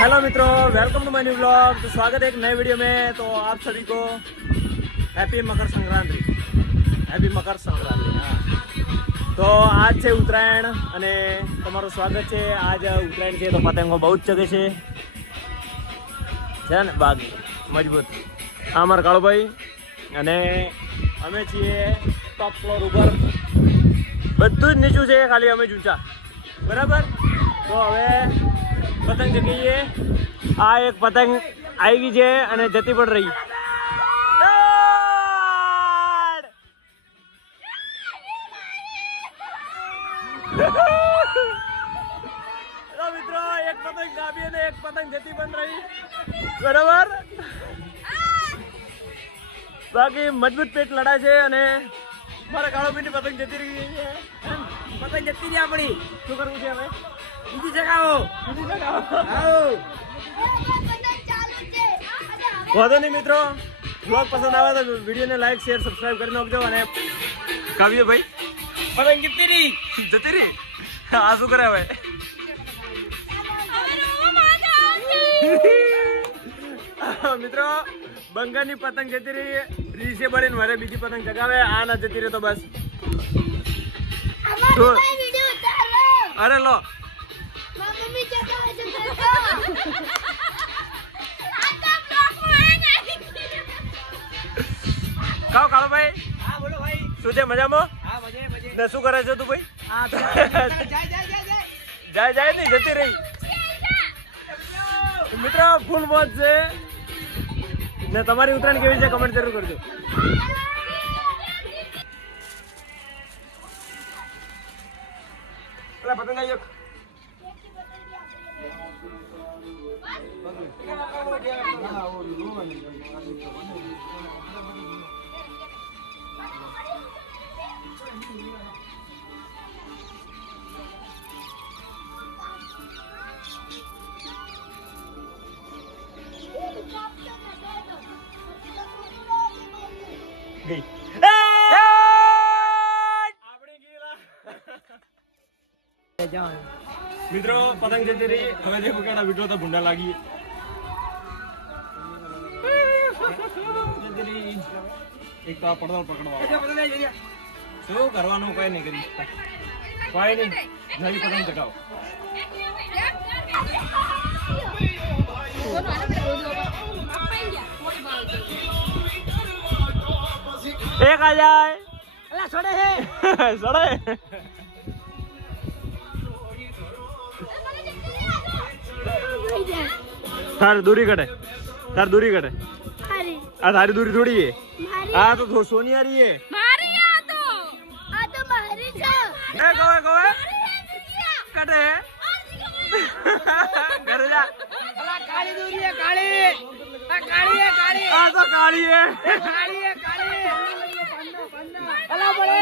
Hello मित्रों, welcome to my new blog. तो स्वागत है एक नए वीडियो में। तो आप सभी को हैप्पी मकर संक्रांति। हैप्पी मकर संक्रांति। हाँ, तो आज છે ઉત્તરાયણ અને તમારું સ્વાગત છે। આજ ઉત્તરાયણ છે તો પતંગો બહુ જ ચગે છે ને બાકી મજબૂત। આ અમારા કાળુભાઈ અને અમે છીએ ટોપ ફ્લોર ઉપર, બધું જ નીચું છે, ખાલી અમે જ ઊંચા, બરાબર। તો હવે પતંગ ચગીએ। આ એક પતંગ આવી ગઈ છે અને જતી પણ રહી। મિત્રો એક પતંગ કાપી અને એક પતંગ જતી પણ રહી, બરાબર। બાકી મજબૂત પેટ લડાય છે અને મારા કાળોભાઈની પતંગ જતી રહી છે। પતંગ જતી રહી આપણી, શું કરવું છે હવે? બીજી જગાવો, બીજી જગાવો। વાંધો નહીં મિત્રો, બ્લોગ પસંદ આવે તો વિડીયોને લાઈક શેર સબસ્ક્રાઇબ કરી નાખજો। અને કાવ્ય ભાઈ પતંગ જતી રહી, જતી રહી। આ શું કરે હવે? મિત્રો બંગાળની પતંગ જતી રહી, રીસે બળીને મારે બીજી પતંગ ચગાવે। આ ના જતી રહે તો બસ અરે લો કાવ કાળો ભાઈ। હા બોલો ભાઈ, શું છે મજામાં? હા મજે મજે। ને શું કરે છે તું ભાઈ? હા જાય જાય નહીં, જતી રહી। મિત્રો ફૂલ મોજ છે ને તમારી ઉત્તરાયણ કેવી છે કમેન્ટ જરૂર કરજો। પતંગ આવી ગઈ। મિત્રો પતંગ જતી રહી, હવે દેખો કેડા વિડીયો તો ભૂંડા લાગી જતી રહી। એક તો આ પડદો પકડવા શું કરવાનું, કોઈ નહીં કરી શકતા, કોઈ નહીં, નવી પતંગ ચગાવો। એક આ જાય અલા છોડે હે છોડે તાર દૂરી કટે, તાર દૂરી કટે। આ તારી દૂરી થોડી હે, આ તો સોનિયારી હે મારી। આ તો મારી છે। એ કોવે કોવે કટે ઘરે જા। અલા કાળી દૂરી હે, કાળી આ કાળી હે, કાળી આ તો કાળી હે, કાળી હે, કાળી અલા બોલે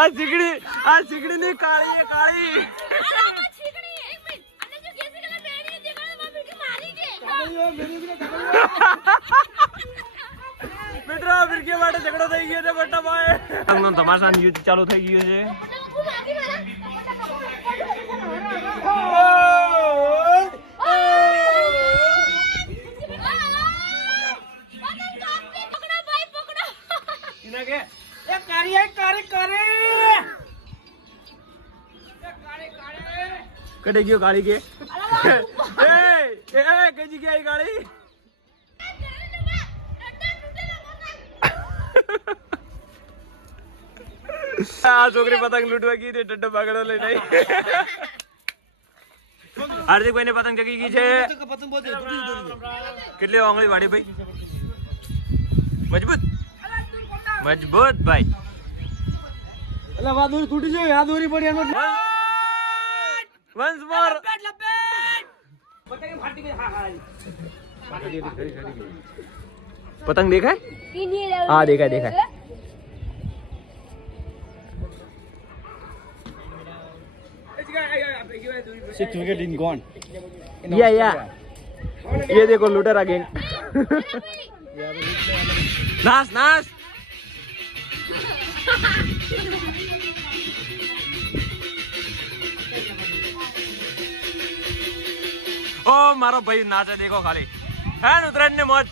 આ ચીકડી ની કાળી હે, કાળી મિત્રો ફિરકી માટે ઝઘડો થઈ ગયો છે મોટા ભાઈ। તમારા યુદ્ધ ચાલુ થઈ ગયું છે। કટે ગયો કાળી કે કઈ જગ્યાએ કાળી? આ છોકરી પતંગ લૂંટવા ગઈ છે, ટટ્ટો બાગડો લઈને આવી। હાર્દિક ભાઈ ને પતંગ ચગી ગઈ છે। કેટલી આંગળી વાળી ભાઈ? મજબૂત મજબૂત ભાઈ। એટલે આ દોરી તૂટી છે, આ દોરી પડી એનો વન્સ મોર પતંગ દેખાય? હા દેખાય દેખાય। Six wicket in gone. Yeah. ये देखो लूटर अगेन। नाच ઓ મારો ભાઈ નાચે દેખો ખાલી હે ને ઉત્તરાયણ ની મોજ.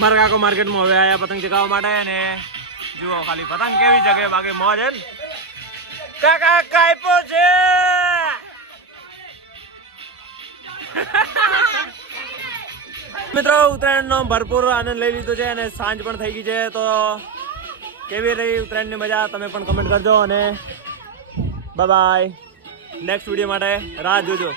મારા કાકો માર્કેટમાં હવે આયા પતંગ ચગાવવા માટે ને જુઓ ખાલી પતંગ કેવી જગ્યાએ બાકી મોજ હે ને. કાકા કાપ્યો છે. મિત્રો ઉત્તરાયણ નો ભરપૂર આનંદ લઈ લીધો છે અને સાંજ પણ થઈ ગઈ છે. તો કેવી રહી ઉત્તરાયણ ની મજા તમે પણ કમેન્ટ કરજો અને બાય બાય. નેક્સ્ટ વિડીયો માટે રાહ જોજો.